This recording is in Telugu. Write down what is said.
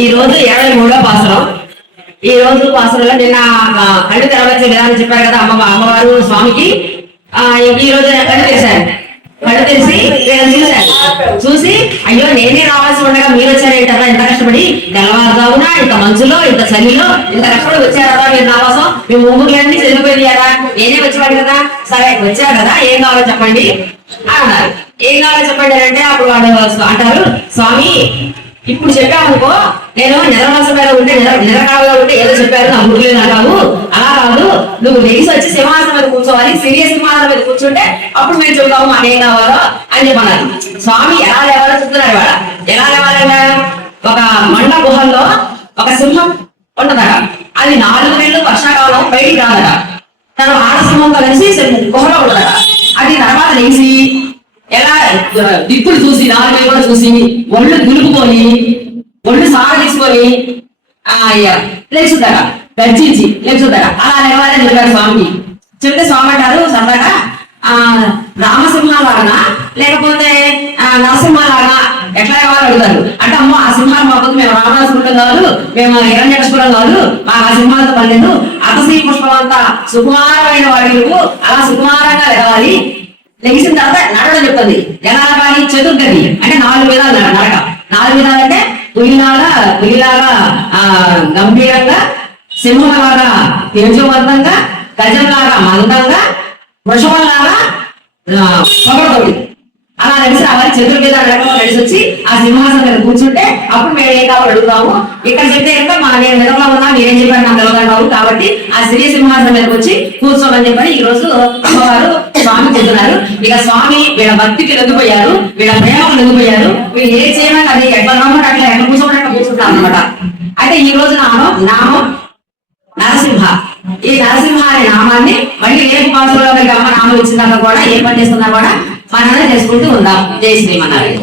ఈ రోజు 23వ పాసరం. ఈ రోజు పాసరంలో నిన్న కళ్ళు తెరవచ్చే విధానం చెప్పారు కదా అమ్మవారు స్వామికి. ఈ రోజు కళ్ళు తెరిశారు. కళ్ళు తెరిచి చూసి అయ్యో నేనే రావాల్సి ఉండగా మీరు వచ్చారేంటారా, ఇంత కష్టపడి తెల్లవారుదావునా ఇంత మంచులో ఇంత చలిలో ఇంత కష్టపడి వచ్చారా మీరు నా కోసం, మీ ఊర్లన్నీ చదివిపోయారా, నేనే వచ్చేవాడు కదా, సరే వచ్చారు కదా ఏం కావాలో చెప్పండి అన్నారు. ఏం కావాలో చెప్పండి అంటే అప్పుడు వాడు అంటారు, స్వామి ఇప్పుడు చెప్పామనుకో నేను నెలవాస మీద ఉంటే నిలకాడగా ఉంటే ఏదో చెప్పారు నా ముగ్గులేదు అంటావు, అలా కాదు నువ్వు లేచి వచ్చి సింహాసనం మీద కూర్చోవాలి, సిరియస్ సింహాసనం మీద కూర్చుంటే అప్పుడు మేము చెప్తాము మాకేం కావాలో అని చెప్పన్నారు. స్వామి ఎలా లేవాలో చెప్తున్నారు. వాడ ఎలా లేవాలంటే ఒక మండ గుహల్లో ఒక సింహం ఉంటదట. అది 4 నెలలు వర్షాకాలం బయటికి రాదట. తను ఆడసింహంతో కలిసి గుహలో ఉంటదట. అది తర్వాత లేచి ఎలా దిక్కులు చూసి 4 వైపులు చూసి ఒళ్ళు దులుపుకొని ఒళ్ళు సాగదీసుకొని లేచుతారా గర్జించి లేచుతారా అలా లేవాలని చెప్పారు స్వామికి. చెప్తే స్వామి అంటారు సరదాగా రామసింహాలాగా లేకపోతే నరసింహాలాగా ఎట్లా లేవాలని అడుగుతారు. అంటే అమ్మో ఆ సింహాలు మా మేము రామదాసుకుంటాం కాదు, మేము హిరణ్యకశిపురం కాదు, మాకు ఆ సింహాలతో పర్లేదు, అతశ్రీ పుష్పం అంతా సుకుమారమైన వాడి నువ్వు అలా సుకుమారంగా లేవాలి. లెగిసిన తర్వాత నడవడం చెప్తుంది. ఎలా కానీ చతుర్గతి అంటే 4 విధాలు నడక. 4 విధాలు అంటే పులిలాగా గంభీరంగా, సింహంలాగా తేజోవంతంగా, గజంలాగా మందంగా, వృషభంలాగా పొగడతోడి అలా నడిచి రావాలి. చతుర్వేదాలు నడిచి వచ్చి ఆ సింహాసనం మీద కూర్చుంటే అప్పుడు మేము ఏం కావాలి అడుగుతాము. ఇక్కడ చెప్తే కనుక నేను విధంగా ఉన్నా మీరేం చెప్పారు నాకు తెలియదు కాబట్టి ఆ శ్రీ సింహాసనం మీదకి వచ్చి కూర్చోమని చెప్పని ఈ రోజు అమ్మవారు స్వామి చెప్తున్నారు. ఇక స్వామి వీళ్ళ భక్తికి లొంగిపోయారు, వీళ్ళ ప్రేమకు లొంగిపోయారు. వీళ్ళు ఏ చేయడానికి అది ఎట్లా నమ్మంటే అట్లా ఎట్లా కూర్చోమంటే కూర్చుంటారు అనమాట. అయితే ఈ రోజు నామం నరసింహ. ఈ నరసింహ అనే నామాన్ని మళ్ళీ ఏ పాత్రలో అమ్మ నామం ఇచ్చినాక కూడా ఏ పని చేస్తున్నా కూడా మనందరం చేసుకుంటూ ఉందాం. జై శ్రీమన్నారాయణ.